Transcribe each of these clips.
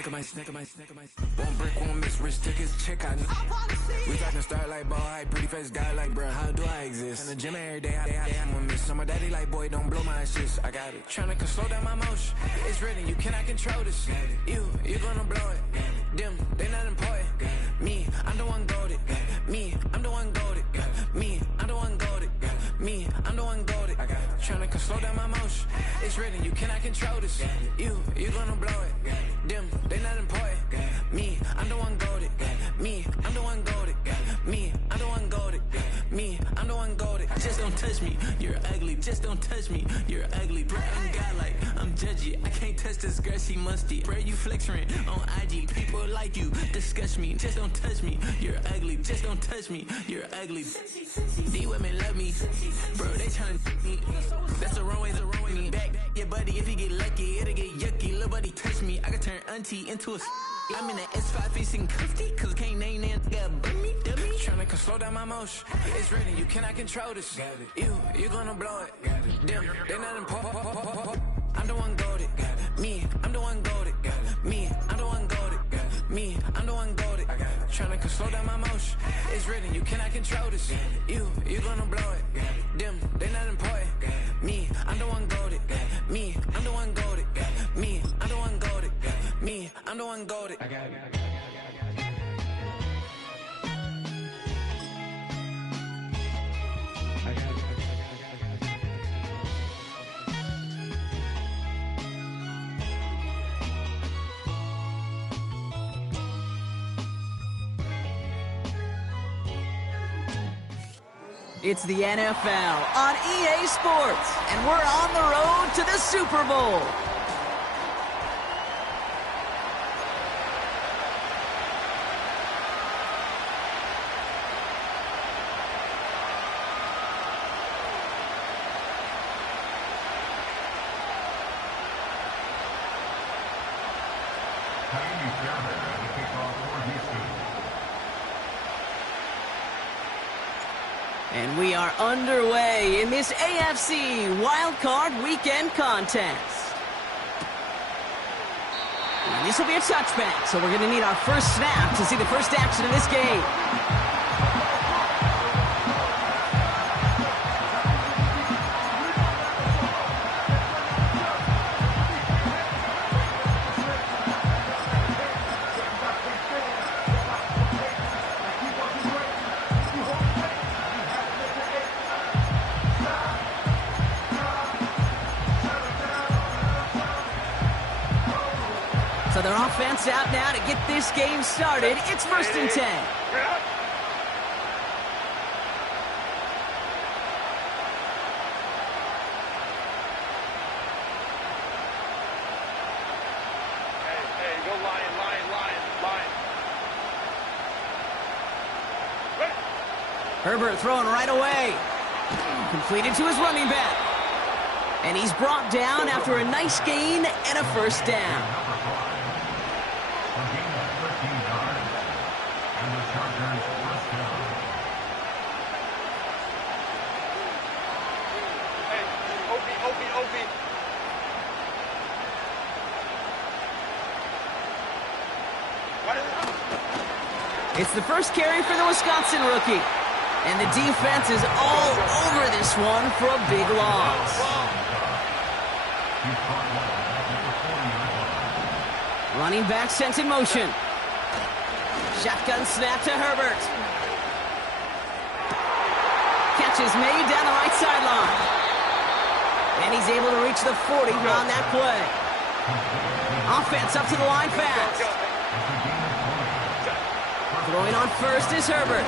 One brick, one miss, rich tickets, check out. We talking start like ball hype, pretty face guy like, bruh, how do I exist? In the gym every day, I'm gonna miss. My daddy like, boy, don't blow my assist. I got it. Tryna slow down my motion. It's written, you cannot control this. You gonna blow it. Them, they not important. Me, I'm the one goated. Me, I'm the one goated. Me, I'm the one goated. Me, I'm the one goated. Tryna slow down my motion. It's written, you cannot control this. You gonna blow it. Them, they not important. Me, I'm the one goated. Me, I'm the one goated. Me, I'm the one goated. Me, I'm the one goated. Just don't touch me, you're ugly. Just don't touch me, you're ugly. Bro, I'm godlike, I'm judgy. I can't touch this girl, she musty. Bro, you flexing on IG. People like you disgust me. Just don't touch me, you're ugly. Just don't touch me, you're ugly. These women love me, bro, they tryna me. That's the wrong way, the wrong way. Back your buddy, if he get lucky, it'll get yucky. Little buddy touch me, I can turn auntie into a I'm in that S5 facing cuffy, cause I can't name that dummy. Tryna slow down my motion. It's written, you cannot control this. You gonna blow it. Them, they not important. I'm the one goated. Me, I'm the one goated. Me, I'm the one goated. Me, I'm the one goated. Tryna slow down my motion. It's written, you cannot control this. You gonna blow it. Them, they not important. Me, I'm the one goated. Me, I'm the one goated. Me, I'm the one goated. Me, I'm the one goated. I got it. It's the NFL on EA Sports, and we're on the road to the Super Bowl. And we are underway in this AFC Wildcard Weekend contest. And this will be a touchback, so we're going to need our first snap to see the first action of this game. So their offense out now to get this game started. It's 1st and 10. Hey, go line. Ready? Herbert throwing right away. Completed to his running back. And he's brought down after a nice gain and a first down. It's the first carry for the Wisconsin rookie. And the defense is all over this one for a big loss. Running back sent in motion. Shotgun snap to Herbert. Catch is made down the right sideline. And he's able to reach the 40 on that play. Offense up to the line fast. Throwing on first is Herbert.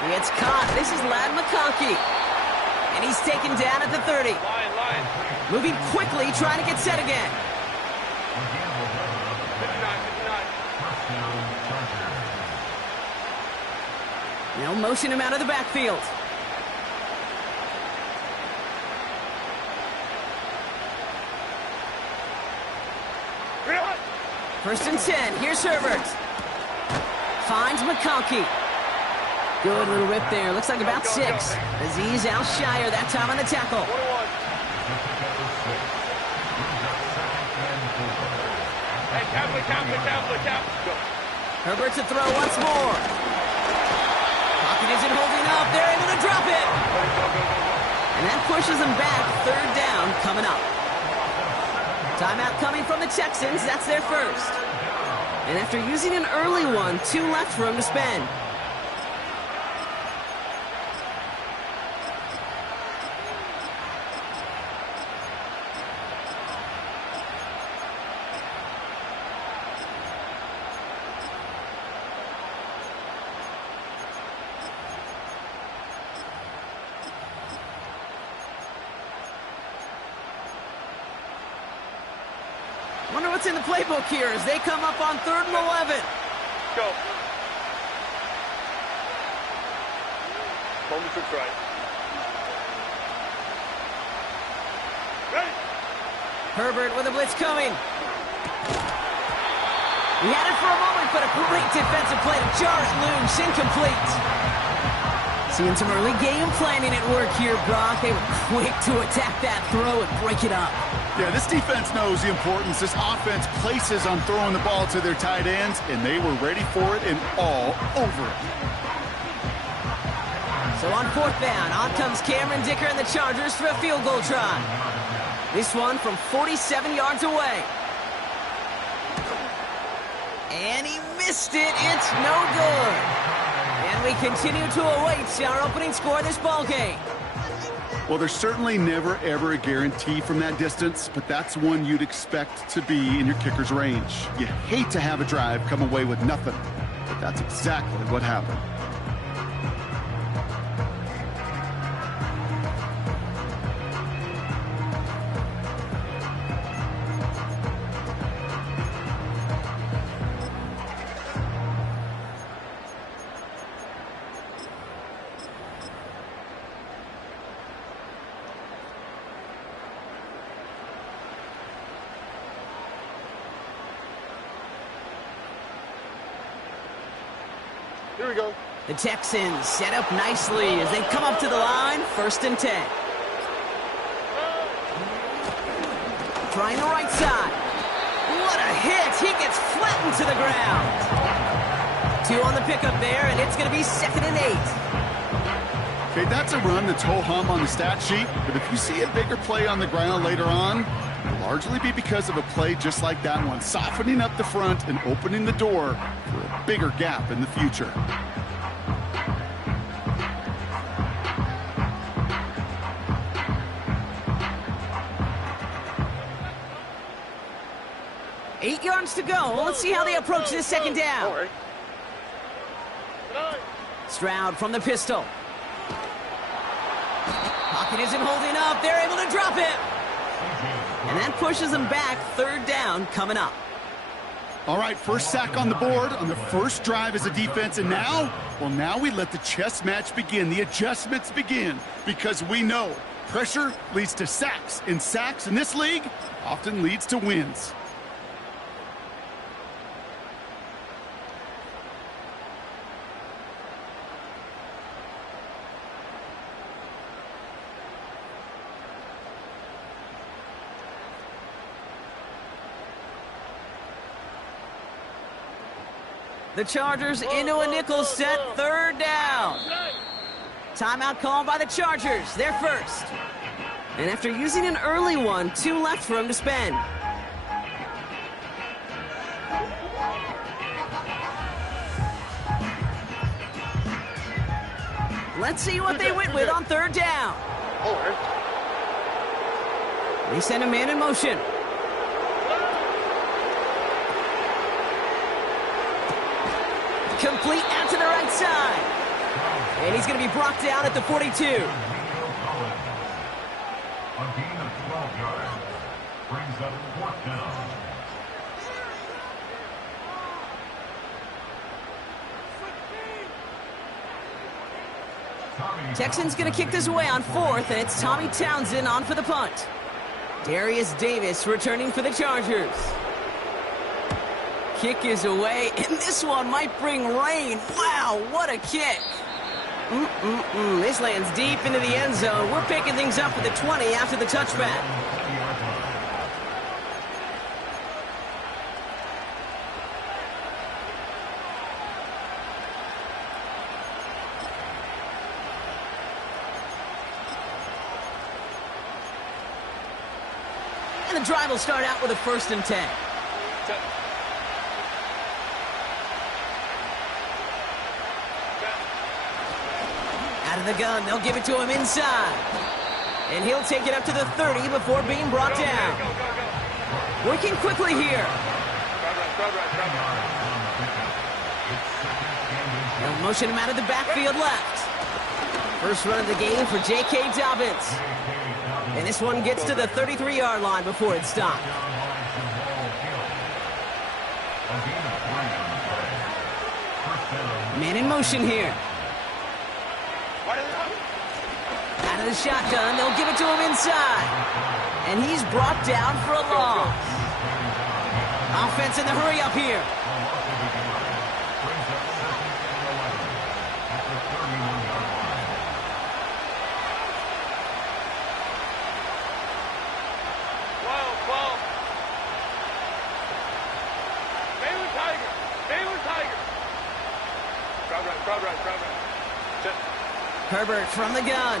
He gets caught. This is Ladd McConkey. And he's taken down at the 30. Moving quickly, trying to get set again. Now motion him out of the backfield. First and 10. Here's Herbert. Finds McConkey. Good little rip there. Looks like about 6. Aziz Al-Shire that time on the tackle. Hey, cap. Go. Herbert to throw once more. Pocket isn't holding up. They're able to drop it. Go. And that pushes them back. Third down coming up. Timeout coming from the Texans. That's their first. And after using an early one, 2 left for him to spend. Wonder what's in the playbook here as they come up on 3rd and 11. Go. Moment to try. Ready. Herbert with a blitz coming. He had it for a moment, but a great defensive play to jar it loose. Incomplete. Seeing some early game planning at work here, Brock. They were quick to attack that throw and break it up. Yeah, this defense knows the importance this offense places on throwing the ball to their tight ends, and they were ready for it and all over it. So on 4th down, on comes Cameron Dicker and the Chargers for a field goal try. This one from 47 yards away. And he missed it. It's no good. And we continue to await our opening score of this ball game. Well, there's certainly never, ever a guarantee from that distance, but that's one you'd expect to be in your kicker's range. You hate to have a drive come away with nothing, but that's exactly what happened. Here we go. The Texans set up nicely as they come up to the line. 1st and 10. Trying the right side. What a hit. He gets flattened to the ground. 2 on the pickup there, and it's going to be 2nd and 8. Okay, that's a run that's ho-hum on the stat sheet, but if you see a bigger play on the ground later on, it'll largely be because of a play just like that one, softening up the front and opening the door for a bigger gap in the future. Eight yards to go. Well, let's see how they approach this 2nd down. All right. Stroud from the pistol. Pocket isn't holding up. They're able to drop it. And that pushes them back. 3rd down coming up. All right, first sack on the board on the first drive as a defense, and now we let the chess match begin, the adjustments begin, because we know pressure leads to sacks, and sacks in this league often leads to wins. The Chargers into a nickel set. 3rd down. Timeout called by the Chargers. They're first. And after using an early one, 2 left for him to spend. Let's see what they went with on 3rd down. They send a man in motion. Complete out to the right side. And he's going to be brought down at the 42. A gain of 12 yards brings up 4th down. Texans going to kick this away on 4th, and it's Tommy Townsend on for the punt. Darius Davis returning for the Chargers. Kick is away, and this one might bring rain. Wow, what a kick. This lands deep into the end zone. We're picking things up at the 20 after the touchback. And the drive will start out with a 1st and 10. Out of the gun, they'll give it to him inside. And he'll take it up to the 30 before being brought down. Working quickly here. They'll motion him out of the backfield left. First run of the game for J.K. Dobbins. And this one gets to the 33-yard line before it's stopped. Man in motion here. Out of the shotgun, they'll give it to him inside. And he's brought down for a loss. Offense in the hurry up here. Herbert from the gun.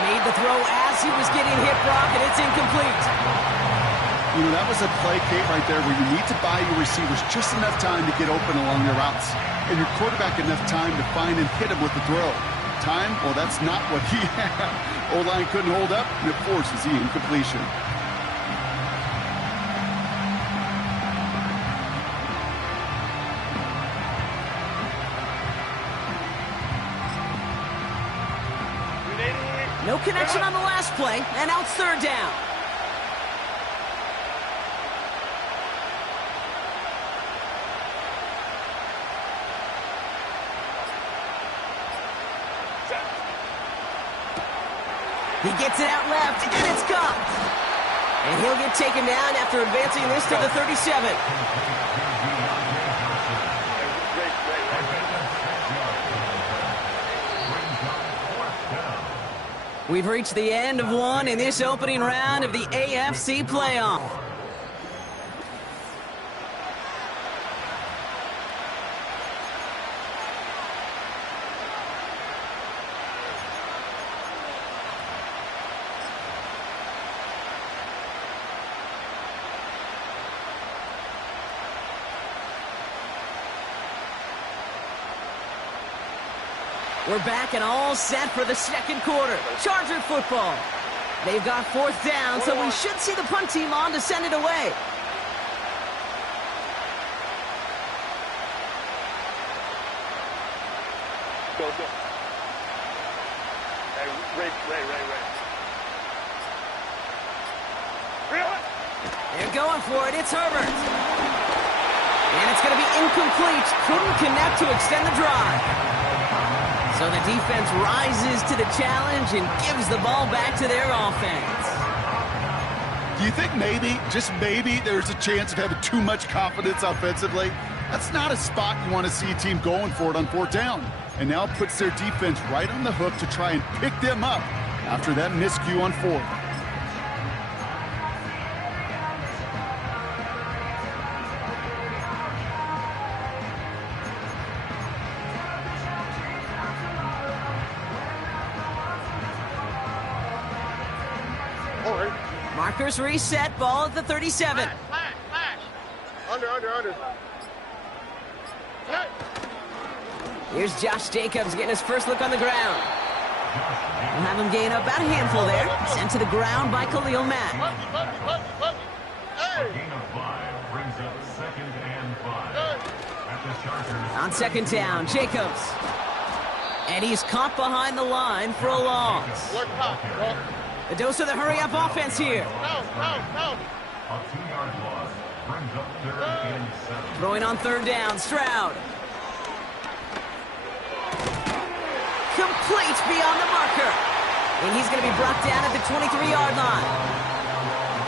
Made the throw as he was getting hit, Brock, and it's incomplete. You know, that was a play, Kate, right there, where you need to buy your receivers just enough time to get open along their routes, and your quarterback enough time to find and hit him with the throw. Time? Well, that's not what he had. O-line couldn't hold up, and it forces the incompletion. No connection on the last play, and now it's 3rd down. He gets it out left, and it's caught. And he'll get taken down after advancing this to the 37. We've reached the end of one in this opening round of the AFC playoff. We're back and all set for the 2nd quarter. Charger football. They've got 4th down, so we should see the punt team on to send it away. Go. Hey, Ray. They're going for it. It's Herbert. And it's going to be incomplete. Couldn't connect to extend the drive. So the defense rises to the challenge and gives the ball back to their offense. Do you think maybe, just maybe, there's a chance of having too much confidence offensively? That's not a spot you want to see a team going for it on 4th down. And now it puts their defense right on the hook to try and pick them up after that miscue on 4th. Markers reset, ball at the 37. Flash. Under. Here's Josh Jacobs getting his first look on the ground. We'll have him gain up about a handful there. Sent to the ground by Khalil Mack. Gain of 5 brings up 2nd and 5. At the Chargers. On 2nd down, Jacobs. And he's caught behind the line for a loss. A dose of the hurry-up offense here. A 2-yard loss brings up 3rd and 7. Throwing on 3rd down, Stroud. Complete beyond the marker. And he's going to be brought down at the 23-yard line.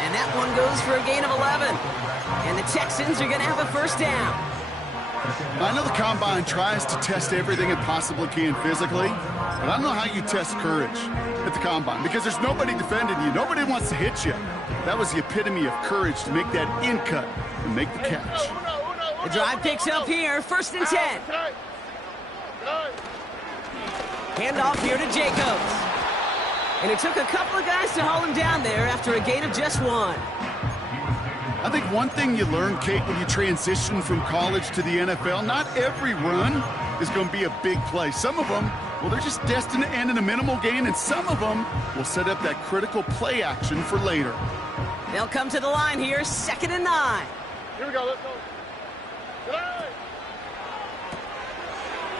And that one goes for a gain of 11. And the Texans are going to have a 1st down. I know the Combine tries to test everything it possibly can physically, but I don't know how you test courage at the Combine because there's nobody defending you. Nobody wants to hit you. That was the epitome of courage to make that in cut and make the catch. The drive picks up here, 1st and 10. Handoff here to Jacobs. And it took a couple of guys to hold him down there after a gain of just one. I think one thing you learn, Kate, when you transition from college to the NFL, not every run is going to be a big play. Some of them, well, they're just destined to end in a minimal gain, and some of them will set up that critical play action for later. They'll come to the line here, 2nd and 9. Here we go, let's go. Good.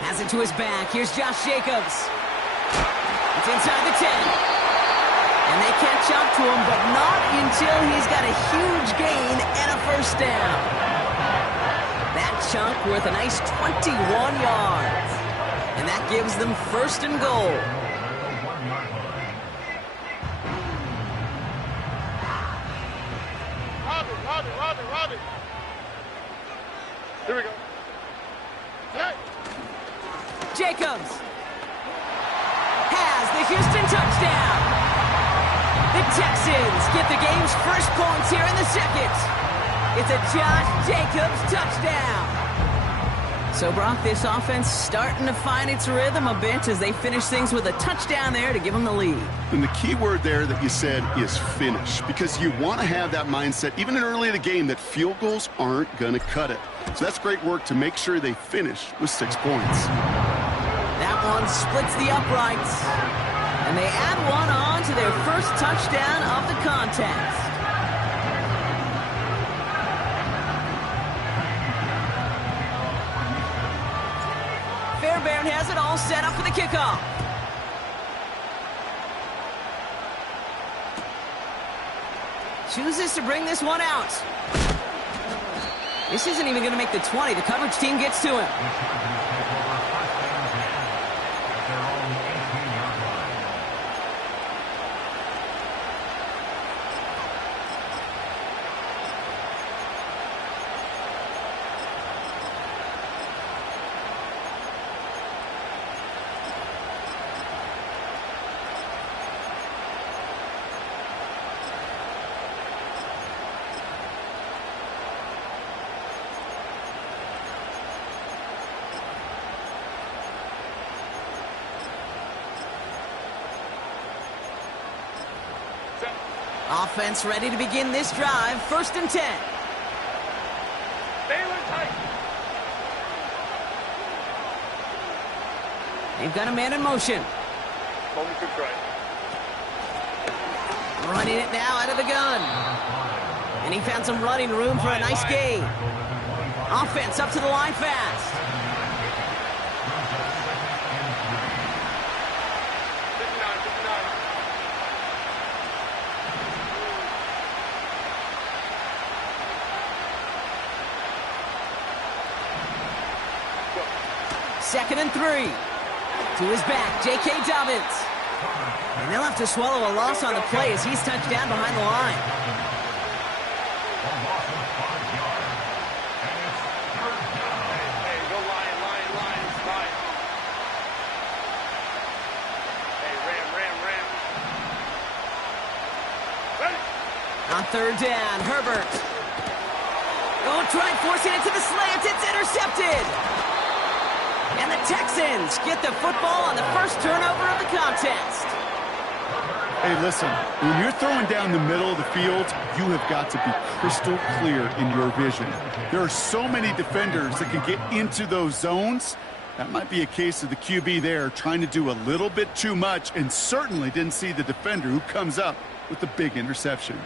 Has it to his back. Here's Josh Jacobs. It's inside the 10. And they catch up to him, but not until he's got a huge gain and a first down. That chunk worth a nice 21 yards. And that gives them 1st and goal. Robbie. Here we go. Hey. Jacobs has the Houston touchdown. The Texans get the game's first points here in the 2nd. It's a Josh Jacobs touchdown. So, Brock, this offense starting to find its rhythm a bit as they finish things with a touchdown there to give them the lead. And the key word there that you said is finish, because you want to have that mindset, even in early in the game, that field goals aren't going to cut it. So that's great work to make sure they finish with 6 points. That one splits the uprights. And they add one on to their first touchdown of the contest. Fairbairn has it all set up for the kickoff. Chooses to bring this one out. This isn't even going to make the 20. The coverage team gets to him. Offense ready to begin this drive. 1st and 10. Tight. They've got a man in motion. Running it now out of the gun. And he found some running room for a nice gain. Offense up to the line fast. Second and 3. To his back, J.K. Dobbins. And they'll have to swallow a loss on the play as he's touched down behind the line. Hey, go Lion. Hey, Ram. Ready? On 3rd down, Herbert. Oh, try forcing it to the slant. It's intercepted. And the Texans get the football on the first turnover of the contest. Hey, listen, when you're throwing down the middle of the field, you have got to be crystal clear in your vision. There are so many defenders that can get into those zones. That might be a case of the QB there trying to do a little bit too much and certainly didn't see the defender who comes up with the big interception.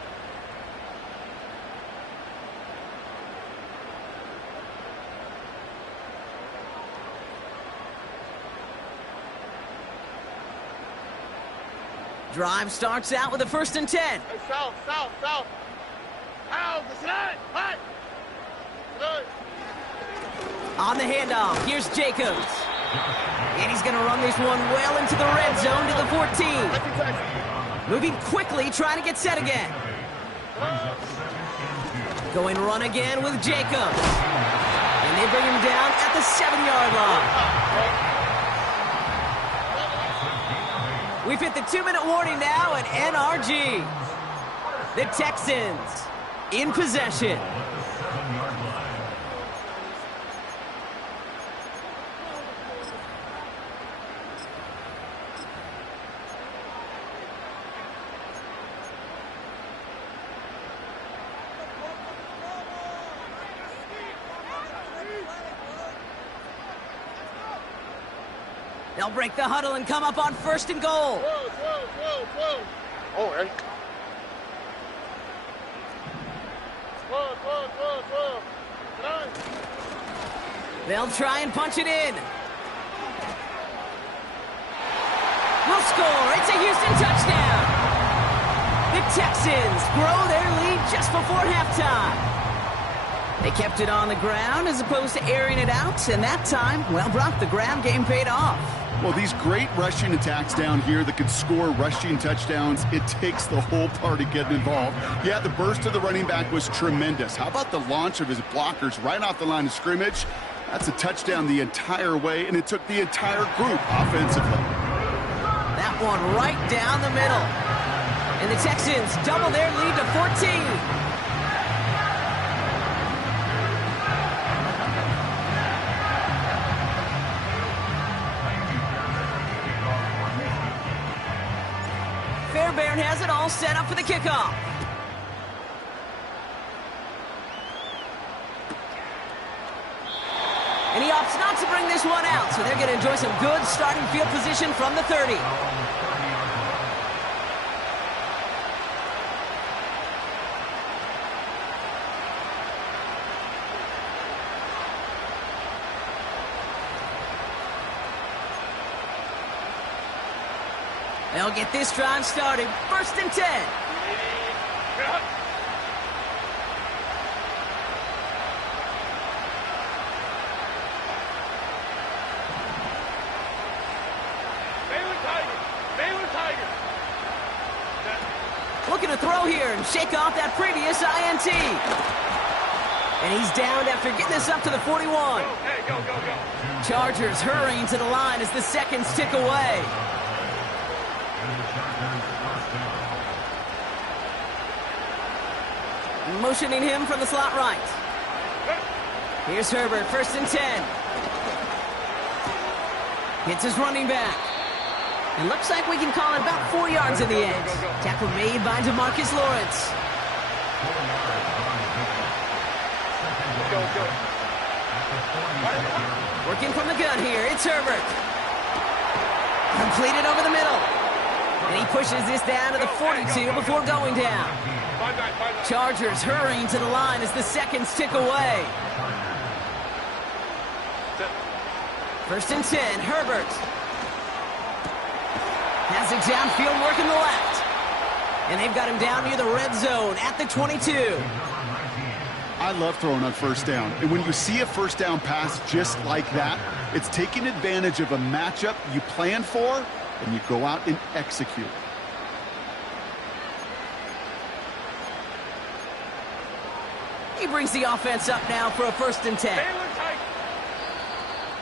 Drive starts out with a 1st and 10. Hey, south. Out, the side. Hot. Good. On the handoff, here's Jacobs. And he's going to run this one well into the red zone to the 14. Moving quickly, trying to get set again. Going run again with Jacobs. And they bring him down at the 7-yard line. We've hit the 2-minute warning now at NRG. The Texans in possession. They'll break the huddle and come up on 1st and goal. Whoa. Oh, right. Whoa. They'll try and punch it in. Will score. It's a Houston touchdown. The Texans grow their lead just before halftime. They kept it on the ground as opposed to airing it out, and that time, well, Brock, the ground game paid off. Well, these great rushing attacks down here that can score rushing touchdowns, it takes the whole party getting involved. Yeah, the burst of the running back was tremendous. How about the launch of his blockers right off the line of scrimmage? That's a touchdown the entire way, and it took the entire group offensively. That one right down the middle. And the Texans double their lead to 14. Fairbairn has it all set up for the kickoff. And he opts not to bring this one out, so they're going to enjoy some good starting field position from the 30. They'll get this drive started. 1st and 10. Baylor Tiger. Looking to throw here and shake off that previous INT. And he's downed after getting this up to the 41. Hey, go. Chargers hurrying to the line as the seconds tick away. Motioning him from the slot right. Here's Herbert, 1st and 10. Hits his running back. It looks like we can call it about 4 yards in the end. Tackle made by DeMarcus Lawrence. Go. Working from the gun here, it's Herbert. Completed over the middle. And he pushes this down to the 42 before going down. Chargers hurrying to the line as the seconds tick away. 1st and 10, Herbert. Has it downfield working the left. And they've got him down near the red zone at the 22. I love throwing on 1st down. And when you see a 1st down pass just like that, it's taking advantage of a matchup you plan for, and you go out and execute. He brings the offense up now for a 1st and 10.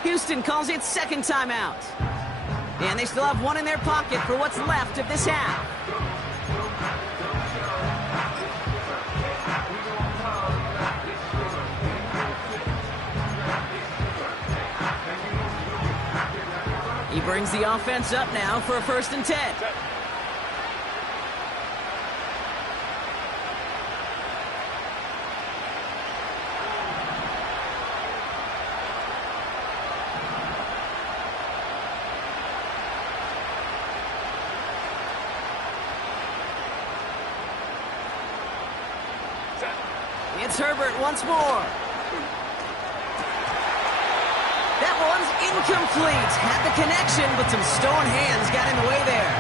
Houston calls it 2nd timeout. And they still have one in their pocket for what's left of this half. He brings the offense up now for a 1st and 10. It's Herbert once more. That one's incomplete. Had the connection, but some stone hands got in the way there.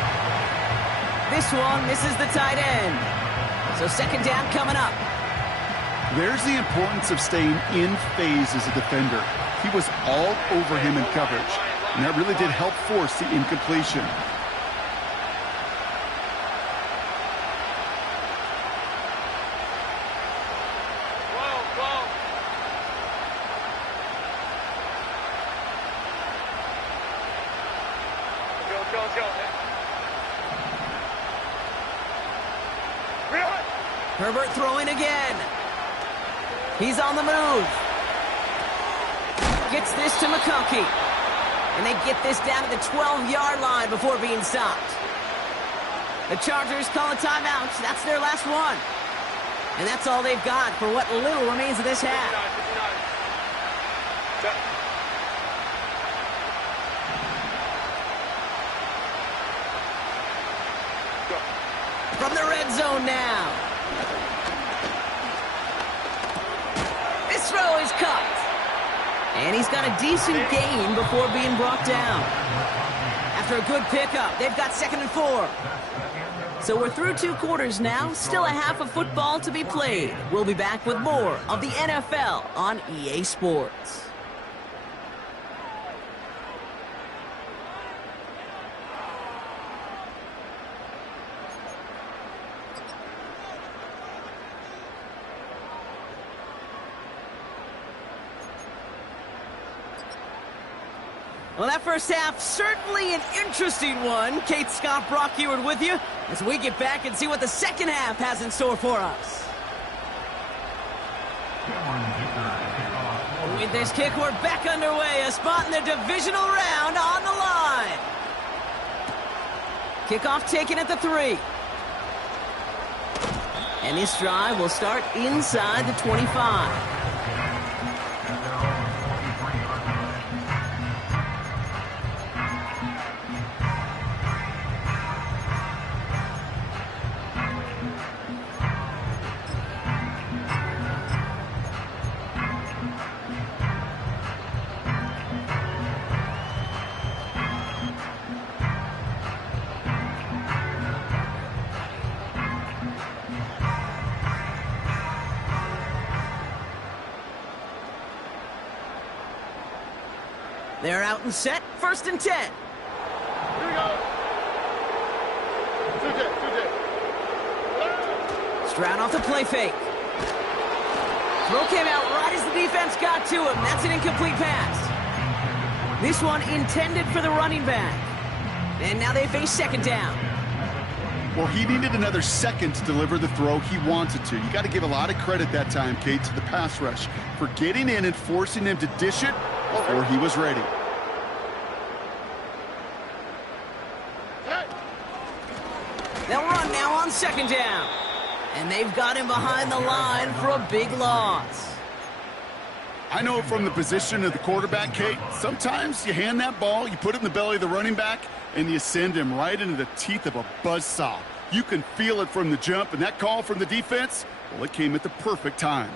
This one misses the tight end. So 2nd down coming up. There's the importance of staying in phase as a defender. He was all over him in coverage, and that really did help force the incompletion. Herbert throwing again. He's on the move. Gets this to McConkey. And they get this down to the 12-yard line before being stopped. The Chargers call a timeout. That's their last one. And that's all they've got for what little remains of this half. from the red zone now. This throw is caught. And he's got a decent gain before being brought down. After a good pickup, they've got 2nd and 4. So we're through 2 quarters now, still a half of football to be played. We'll be back with more of the NFL on EA Sports. Well, that first half, certainly an interesting one. Kate, Scott, Brock Heward with you as we get back and see what the second half has in store for us. With this kick, we're back underway. A spot in the divisional round on the line. Kickoff taken at the 3. And this drive will start inside the 25. They're out and set. 1st and 10. Here we go. 2-J. Stroud off the play fake. Throw came out right as the defense got to him. That's an incomplete pass. This one intended for the running back. And now they face 2nd down. Well, he needed another second to deliver the throw he wanted to. You got to give a lot of credit that time, Kate, to the pass rush for getting in and forcing him to dish it before he was ready. They'll run now on 2nd down. And they've got him behind the line for a big loss. I know from the position of the quarterback, Kate, sometimes you hand that ball, you put it in the belly of the running back, and you send him right into the teeth of a buzzsaw. You can feel it from the jump, and that call from the defense, well, it came at the perfect time.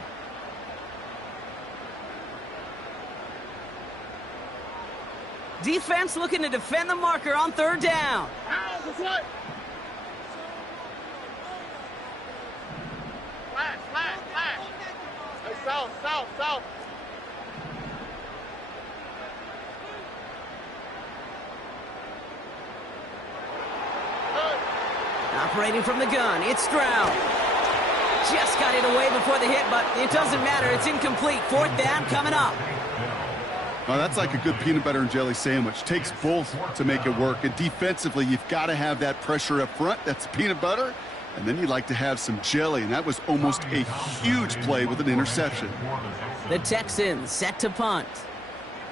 Defense looking to defend the marker on 3rd down. Ow, the foot. Flash. Hey, south. Operating from the gun, it's Stroud. Just got it away before the hit, but it doesn't matter. It's incomplete. 4th down coming up. Oh, that's like a good peanut butter and jelly sandwich. Takes both to make it work. And defensively, you've got to have that pressure up front. That's peanut butter. And then you'd like to have some jelly. And that was almost a huge play with an interception. The Texans set to punt.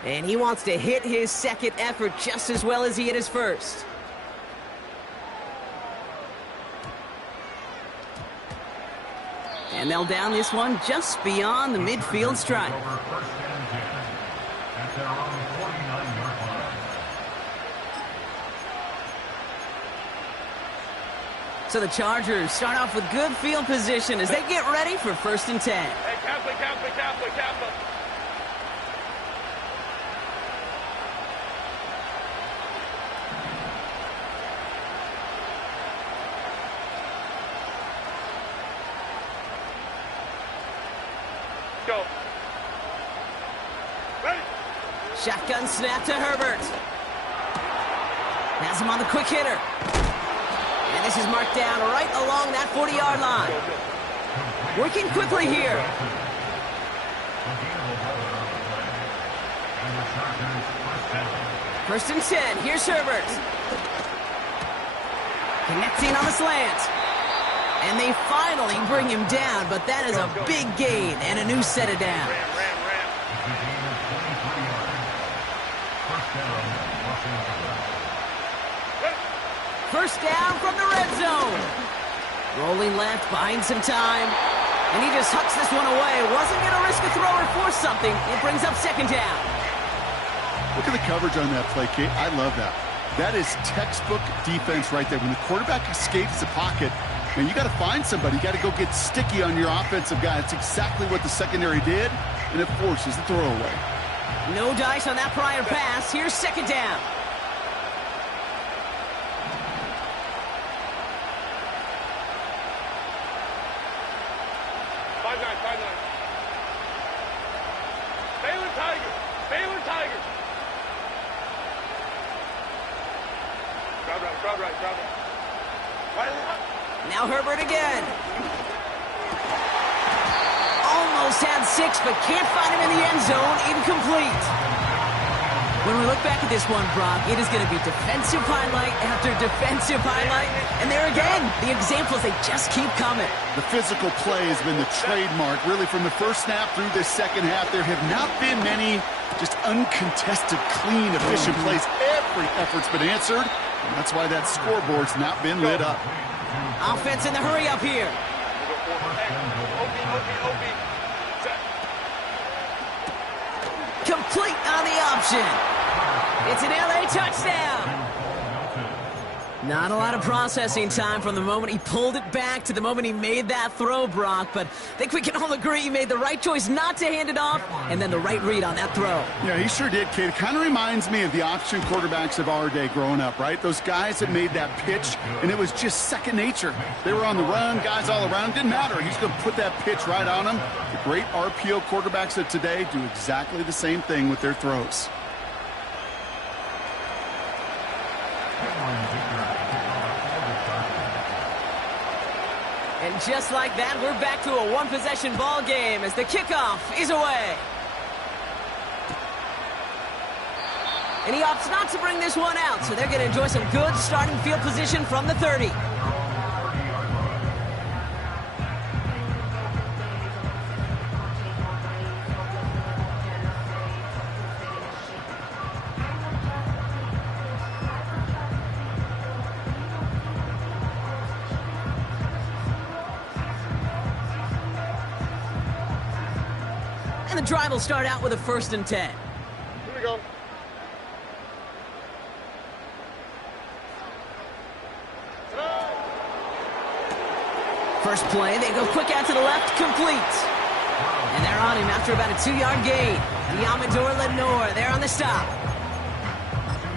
And he wants to hit his 2nd effort just as well as he hit his 1st. And they'll down this one just beyond the midfield stripe. So the Chargers start off with good field position as they get ready for 1st and 10. Hey, Catholic. Go. Ready. Shotgun snap to Herbert. Has him on the quick hitter. And this is marked down right along that 40-yard line. Working quickly here. First and 10. Here's Herbert. Connecting on the slant. And they finally bring him down, but that is a big gain and a new set of downs. First down from the red zone. Rolling left, buying some time. And he just hucks this one away. Wasn't going to risk a throw or force something. It brings up 2nd down. Look at the coverage on that play, Kate. I love that. That is textbook defense right there. When the quarterback escapes the pocket, And you got to find somebody. You got to go get sticky on your offensive guy. That's exactly what the secondary did, and it forces the throwaway. No dice on that prior pass. Here's second down. Now Herbert again. Almost had 6, but can't find him in the end zone. Incomplete. When we look back at this one, Brock, it is going to be defensive highlight after defensive highlight. And there again, the examples, they just keep coming. The physical play has been the trademark. Really, from the first snap through this second half, there have not been many just uncontested, clean, efficient plays. Every effort's been answered, and that's why that scoreboard's not been lit up. Offense in the hurry up here. Complete on the option. It's an LA touchdown. Not a lot of processing time from the moment he pulled it back to the moment he made that throw, Brock. But I think we can all agree he made the right choice not to hand it off, and then the right read on that throw. Yeah, he sure did, kid. It kind of reminds me of the option quarterbacks of our day growing up, right? Those guys that made that pitch, and it was just second nature. They were on the run, guys all around. Didn't matter. He's going to put that pitch right on them. The great RPO quarterbacks of today do exactly the same thing with their throws. And just like that, we're back to a one-possession ball game as the kickoff is away. And he opts not to bring this one out, so they're going to enjoy some good starting field position from the 30. And the drive will start out with a 1st and 10. Here we go. First play, they go quick out to the left, complete. And they're on him after about a 2-yard gain. Yamador Lenore, they're on the stop.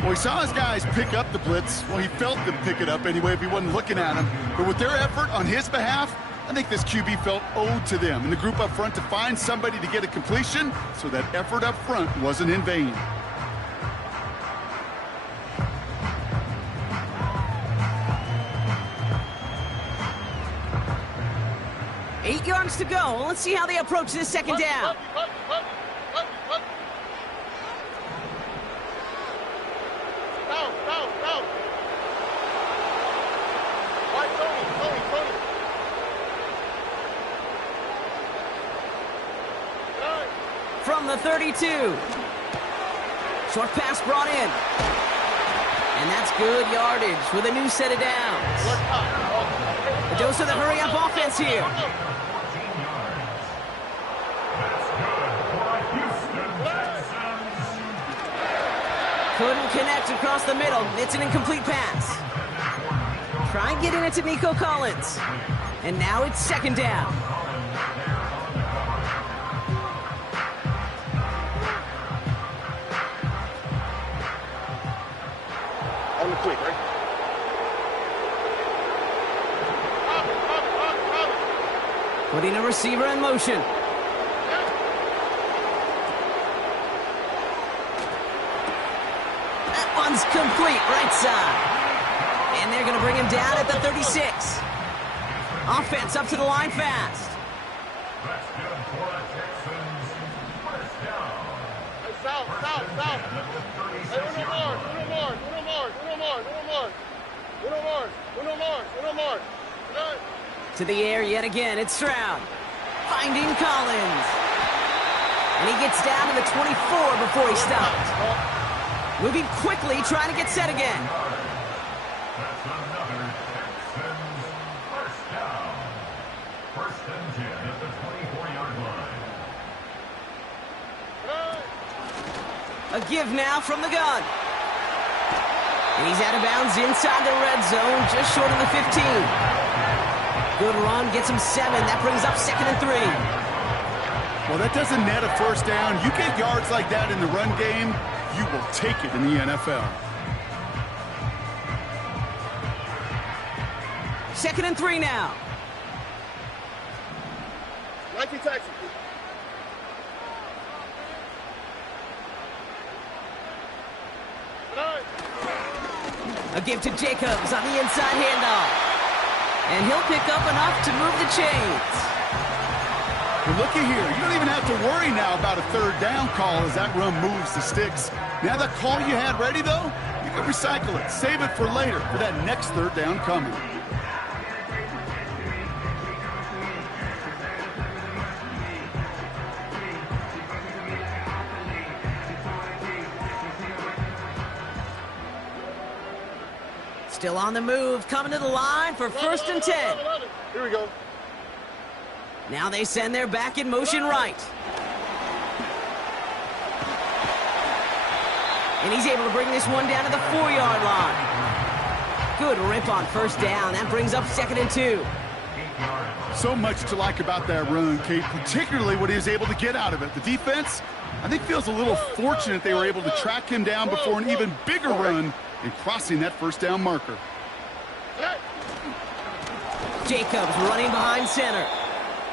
Well, he saw his guys pick up the blitz. Well, he felt them pick it up anyway if he wasn't looking at him. But with their effort on his behalf, I think this QB felt owed to them and the group up front to find somebody to get a completion, so that effort up front wasn't in vain. Eight yards to go. Let's see how they approach this second down. Down. Why, Tony. From the 32. Short pass brought in. And that's good yardage with a new set of downs. A dose of the hurry-up offense here. Couldn't connect across the middle. It's an incomplete pass. Try getting it to Nico Collins. And now it's second down. On the quick, right? Putting a receiver in motion. That one's complete, right side. And they're going to bring him down at the 36. Offense up to the line fast. That's good for the Texans. First down. Hey, south. Hey, uno more. To the air yet again, it's Stroud. Finding Collins. And he gets down to the 24 before he stops. Moving quickly, trying to get set again. That's another Texans first down. 1st and 10 at the 24-yard line. A give now from the gun. And he's out of bounds inside the red zone, just short of the 15. Good run, gets him 7. That brings up 2nd and 3. Well, that doesn't net a first down. You get yards like that in the run game, you will take it in the NFL. 2nd and 3 now. 19 Texas. A give to Jacobs on the inside handoff. And he'll pick up enough to move the chains. Well, looky here. You don't even have to worry now about a third down call as that run moves the sticks. Now that call you had ready, though, you can recycle it. Save it for later for that next third down coming. Still on the move, coming to the line for 1st and 10. Here we go. Now they send their back in motion right. And he's able to bring this one down to the 4-yard line. Good rip on 1st down. That brings up 2nd and 2. So much to like about that run, Kate, particularly what he was able to get out of it. The defense, I think, feels a little fortunate they were able to track him down before an even bigger run and crossing that 1st down marker. Jacobs running behind center.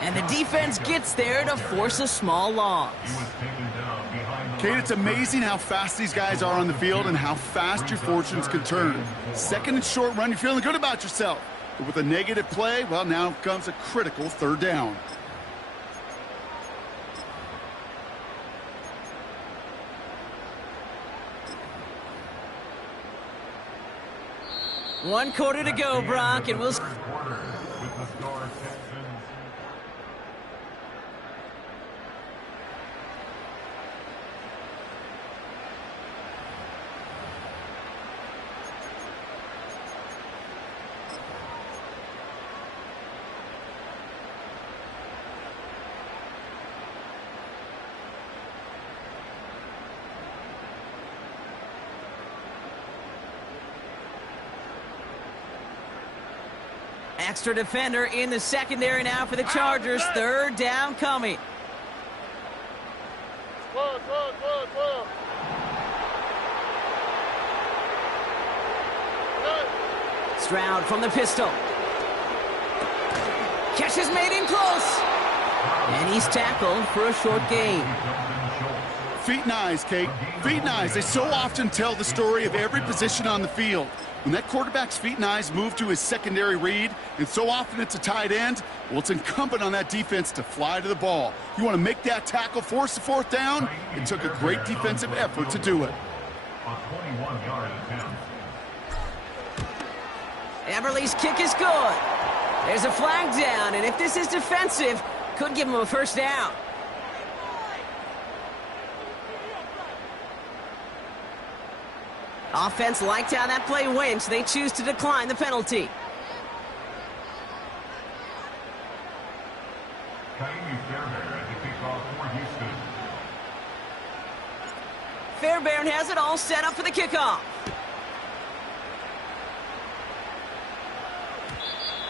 And the defense gets there to force a small loss. Kate, it's amazing how fast these guys are on the field and how fast your fortunes can turn. 2nd and short run, you're feeling good about yourself. But with a negative play, well, now comes a critical 3rd down. One quarter to go, Brock, and we'll... Extra defender in the secondary now for the Chargers. 3rd down coming. 12. Stroud from the pistol. Catch is made in close. And he's tackled for a short gain. Feet and eyes, Kate. Feet and eyes. They so often tell the story of every position on the field. When that quarterback's feet and eyes move to his secondary read, and so often it's a tight end, well, it's incumbent on that defense to fly to the ball. You want to make that tackle, force the 4th down? It took a great defensive effort to do it. Eberle's kick is good. There's a flag down, and if this is defensive, could give him a 1st down. Offense liked how that play went, so they choose to decline the penalty. Fairbairn has it all set up for the kickoff.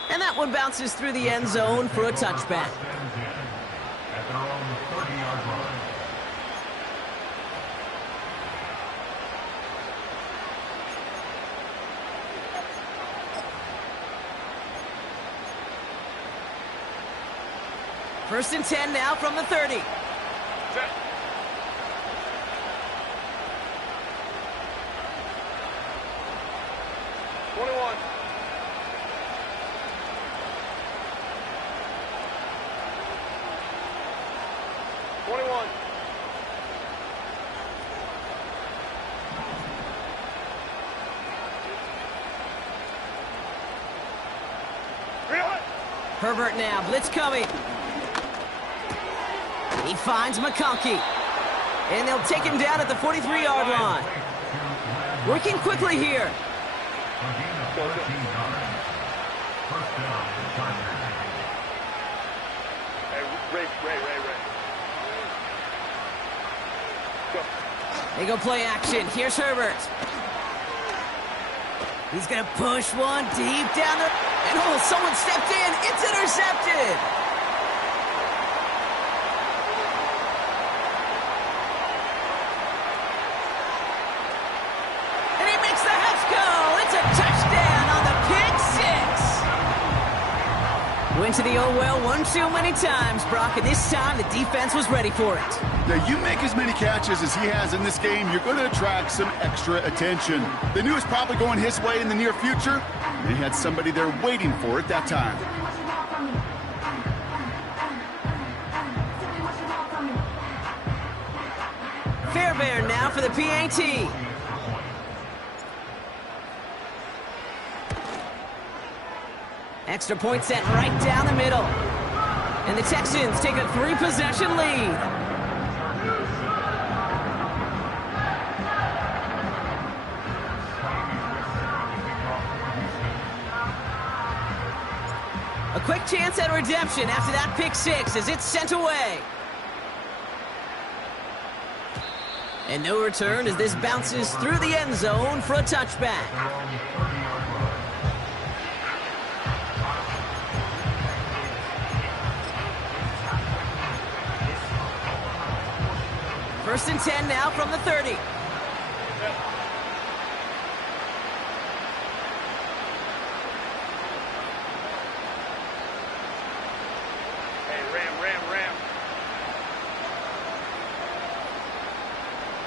And that one bounces through the end zone for a touchback. At their own 30-yard line. First and 10 now from the 30. Set. 21. Herbert now, blitz coming. He finds McConkey. And they'll take him down at the 43-yard line. Working quickly here. Ray. They go play action. Here's Herbert. He's going to push one deep down the... And oh, someone stepped in. It's intercepted. And he makes the Heffs go. It's a touchdown on the pick six. Went to the oh well one too many times, Brock, and this time the defense was ready for it. Now, you make as many catches as he has in this game, you're going to attract some extra attention. They knew it was probably going his way in the near future. They had somebody there waiting for it that time. Fairbairn now for the PAT. Extra point set right down the middle. And the Texans take a 3-possession lead. A quick chance at redemption after that pick six as it's sent away. And no return as this bounces through the end zone for a touchback. First and 10 now from the 30. Ram.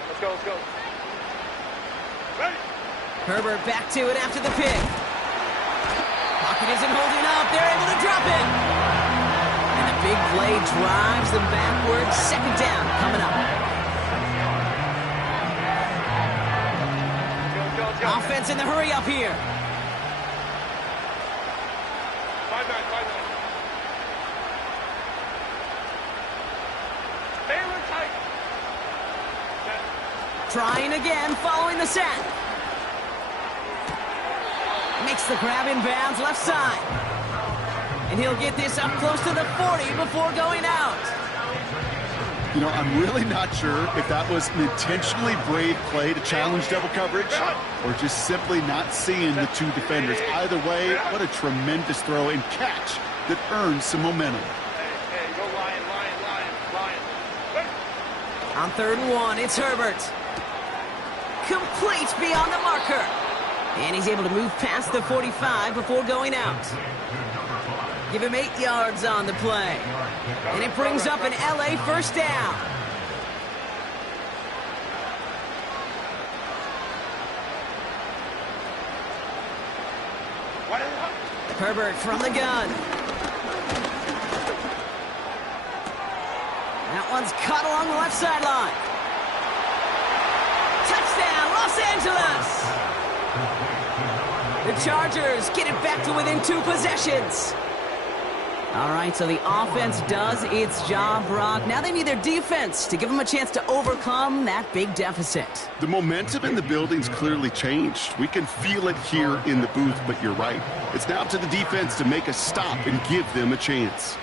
Let's go. Ready? Herbert back to it after the pick. Pocket isn't holding up. They're able to drop it. And the big play drives them backwards. Second down coming up. Go. Offense in the hurry up here. 5-9. Taylor tight. Trying again following the sack. Makes the grab in bounds left side. And he'll get this up close to the 40 before going out. You know, I'm really not sure if that was an intentionally brave play to challenge double coverage or just simply not seeing the two defenders. Either way, what a tremendous throw and catch that earns some momentum. Hey, go Lion. On 3rd and 1, it's Herbert. Complete beyond the marker. And he's able to move past the 45 before going out. Give him 8 yards on the play. And it brings up an LA first down. Herbert from the gun. That one's caught along the left sideline. Touchdown, Los Angeles! The Chargers get it back to within 2 possessions. All right, so the offense does its job, Brock. Now they need their defense to give them a chance to overcome that big deficit. The momentum in the building's clearly changed. We can feel it here in the booth, but you're right. It's now up to the defense to make a stop and give them a chance.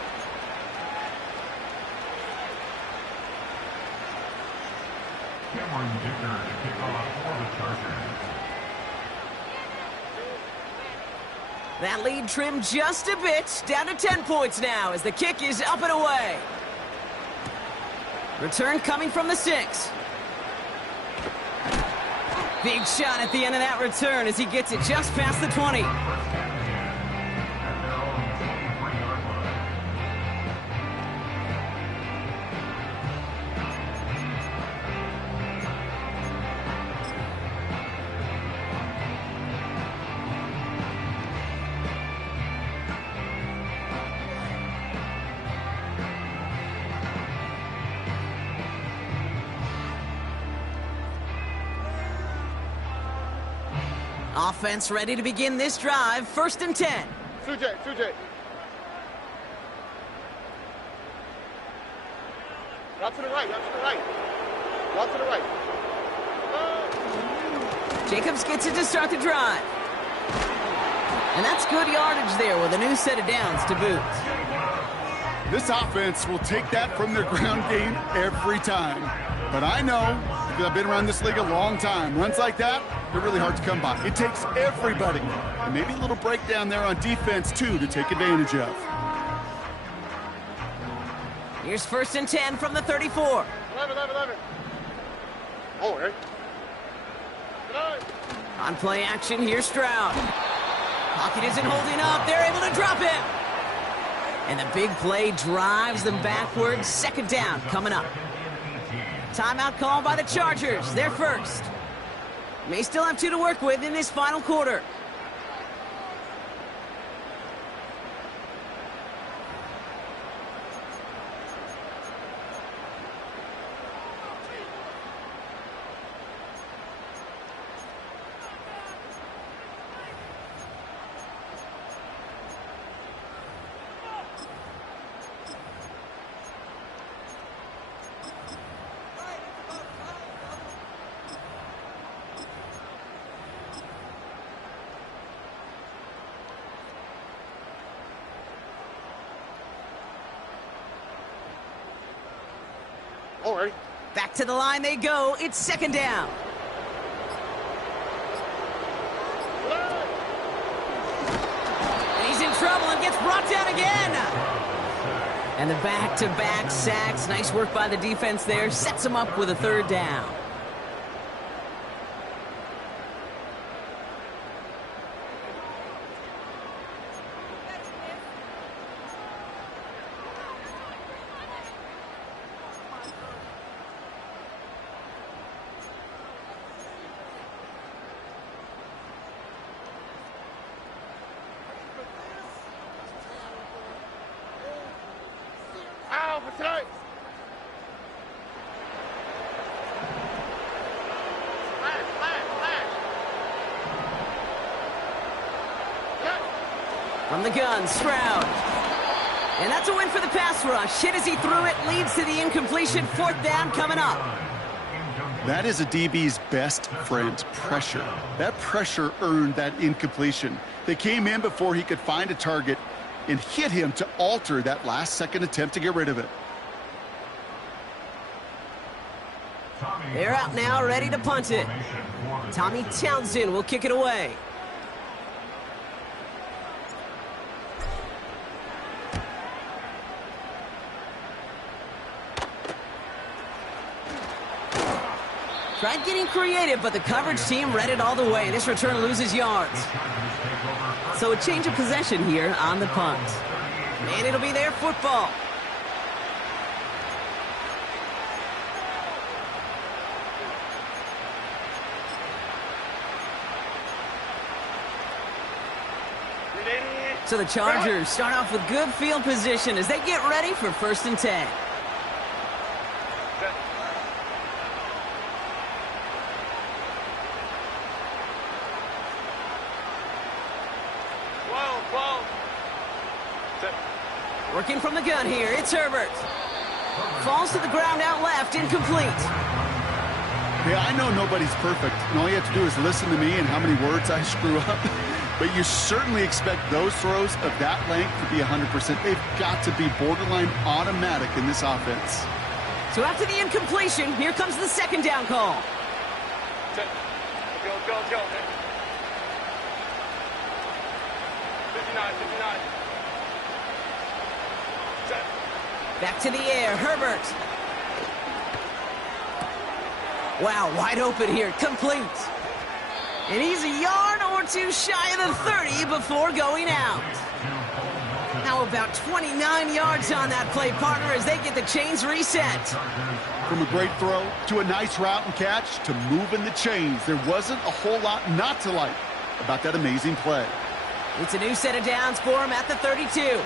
That lead trimmed just a bit, down to 10 points now as the kick is up and away. Return coming from the 6. Big shot at the end of that return as he gets it just past the 20. Offense ready to begin this drive. 1st and 10. Sujay. Not to the right. Jacobs gets it to start the drive. And that's good yardage there with a new set of downs to boot. This offense will take that from their ground game every time. But I know, because I've been around this league a long time, runs like that, They're really hard to come by. It takes everybody. And maybe a little breakdown there on defense, too, to take advantage of. Here's 1st and 10 from the 34. 11. Oh, hey. On play action, here's Stroud. Pocket isn't holding up. They're able to drop it. And the big play drives them backwards. 2nd down coming up. Timeout called by the Chargers. They're first. May still have 2 to work with in this final quarter. Oh, hey. Back to the line they go. It's 2nd down. And he's in trouble and gets brought down again. And the back-to-back sacks. Nice work by the defense there. Sets him up with a 3rd down. Ow, for tonight. From the gun, Stroud. And that's a win for the pass rush. Hit as he threw it, leads to the incompletion. 4th down coming up. That is a DB's best friend, pressure. That pressure earned that incompletion. They came in before he could find a target and hit him to alter that last-second attempt to get rid of it. They're out now, ready to punt it. Tommy Townsend will kick it away. Tried getting creative, but the coverage team read it all the way. This return loses yards. So a change of possession here on the punt. And it'll be their football. So the Chargers start off with good field position as they get ready for 1st and 10. Working from the gun here, it's Herbert. Falls to the ground out left, incomplete. Yeah, I know nobody's perfect, and all you have to do is listen to me and how many words I screw up. But you certainly expect those throws of that length to be 100%. They've got to be borderline automatic in this offense. So after the incompletion, here comes the 2nd down call. Go, man. 59. Back to the air, Herbert. Wow, wide open here, complete. And he's a yard or 2 shy of the 30 before going out. Now about 29 yards on that play, partner, as they get the chains reset. From a great throw to a nice route and catch to moving the chains, there wasn't a whole lot not to like about that amazing play. It's a new set of downs for him at the 32.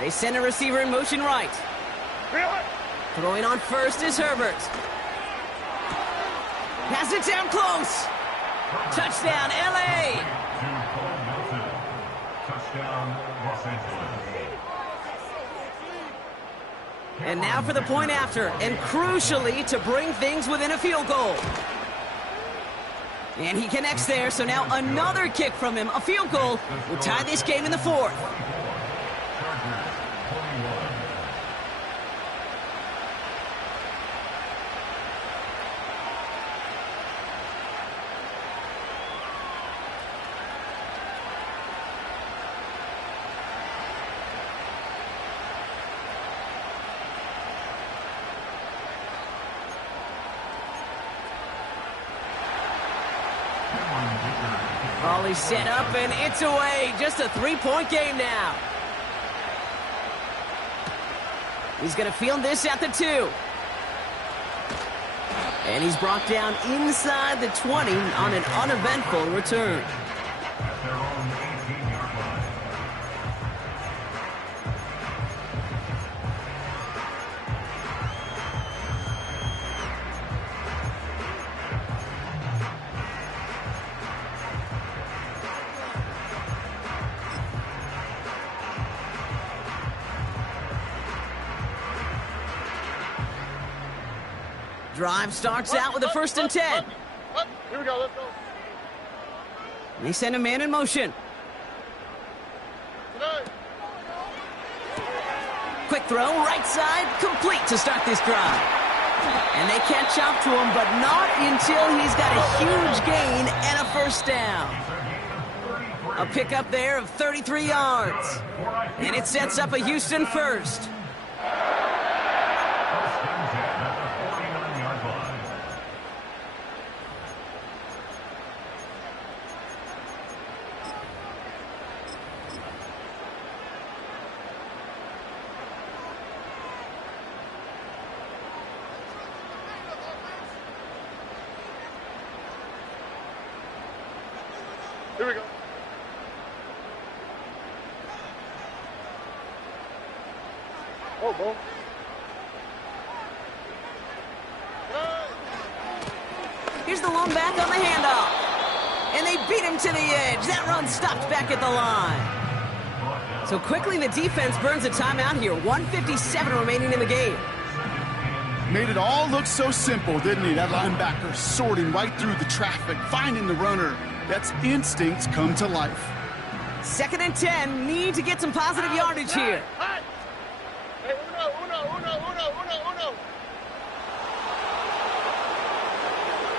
They send a receiver in motion right. Throwing on first is Herbert. Has it down close. Touchdown, LA. Touchdown, Los Angeles. And now for the point after, and crucially to bring things within a field goal. And he connects there, so now another kick from him. A field goal will tie this game in the fourth. Volley set up, and it's away. Just a three-point game now. He's going to field this at the 2. And he's brought down inside the 20 on an uneventful return. Drive starts out with a 1st and 10. Here we go, let's go. They send a man in motion. Quick throw, right side, complete to start this drive. And they catch up to him, but not until he's got a huge gain and a 1st down. A pickup there of 33 yards. And it sets up a Houston 1st. Here we go. Oh, boom. Here's the lone back on the handoff. And they beat him to the edge. That run stopped back at the line. So quickly the defense burns a timeout here. 1:57 remaining in the game. Made it all look so simple, didn't he? That linebacker sorting right through the traffic, finding the runner. That's instincts come to life. 2nd and 10. Need to get some positive yardage here. Hey, uno.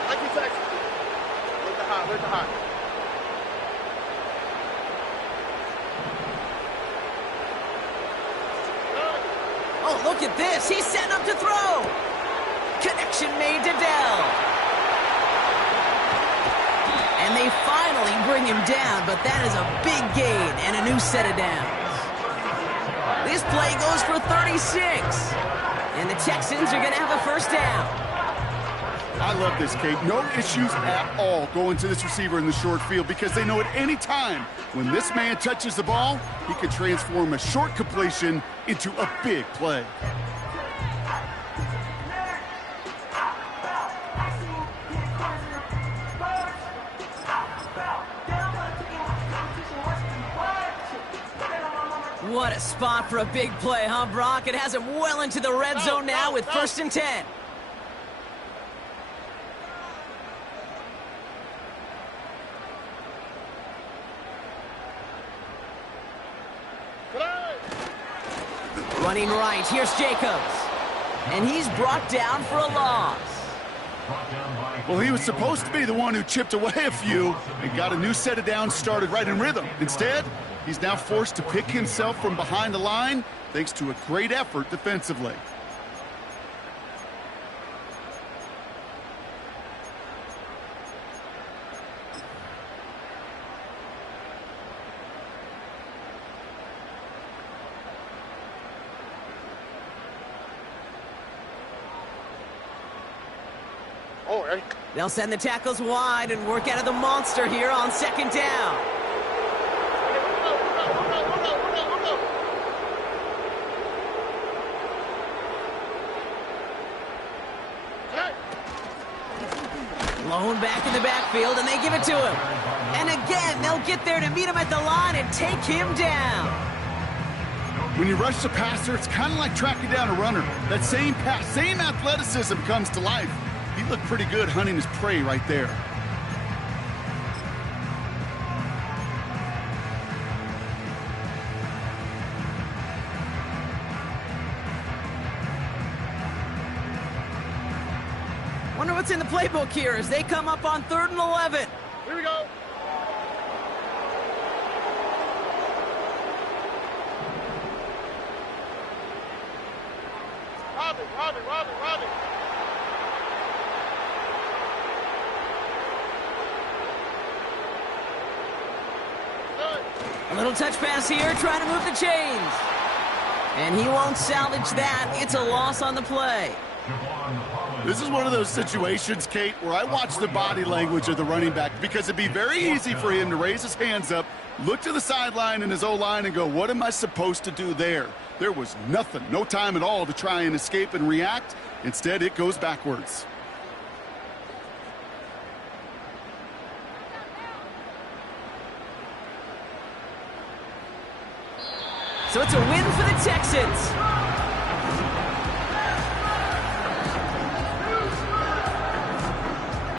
Like you said. Where's the hot? Oh, look at this. He's setting up to throw. Connection made to Dell. And they finally bring him down, but that is a big gain and a new set of downs. This play goes for 36. And the Texans are going to have a 1st down. I love this, Kate. No issues at all going to this receiver in the short field because they know at any time when this man touches the ball, he can transform a short completion into a big play. What a spot for a big play, huh, Brock? It has him well into the red zone now with 1st and 10. Running right, here's Jacobs. And he's brought down for a loss. Well, he was supposed to be the one who chipped away a few and got a new set of downs started right in rhythm. Instead, he's now forced to pick himself from behind the line thanks to a great effort defensively. Oh, hey. They'll send the tackles wide and work out of the monster here on 2nd down. Lone back in the backfield, and they give it to him. And again, they'll get there to meet him at the line and take him down. When you rush the passer, it's kind of like tracking down a runner. That same pass, same athleticism comes to life. He looked pretty good hunting his prey right there. Wonder what's in the playbook here as they come up on 3rd and 11. Here we go. Robbie. A little touch pass here, trying to move the chains. And he won't salvage that. It's a loss on the play. This is one of those situations, Kate, where I watch the body language of the running back because it'd be very easy for him to raise his hands up, look to the sideline in his O-line and go, what am I supposed to do there? There was nothing, no time at all to try and escape and react. Instead, it goes backwards. So it's a win for the Texans.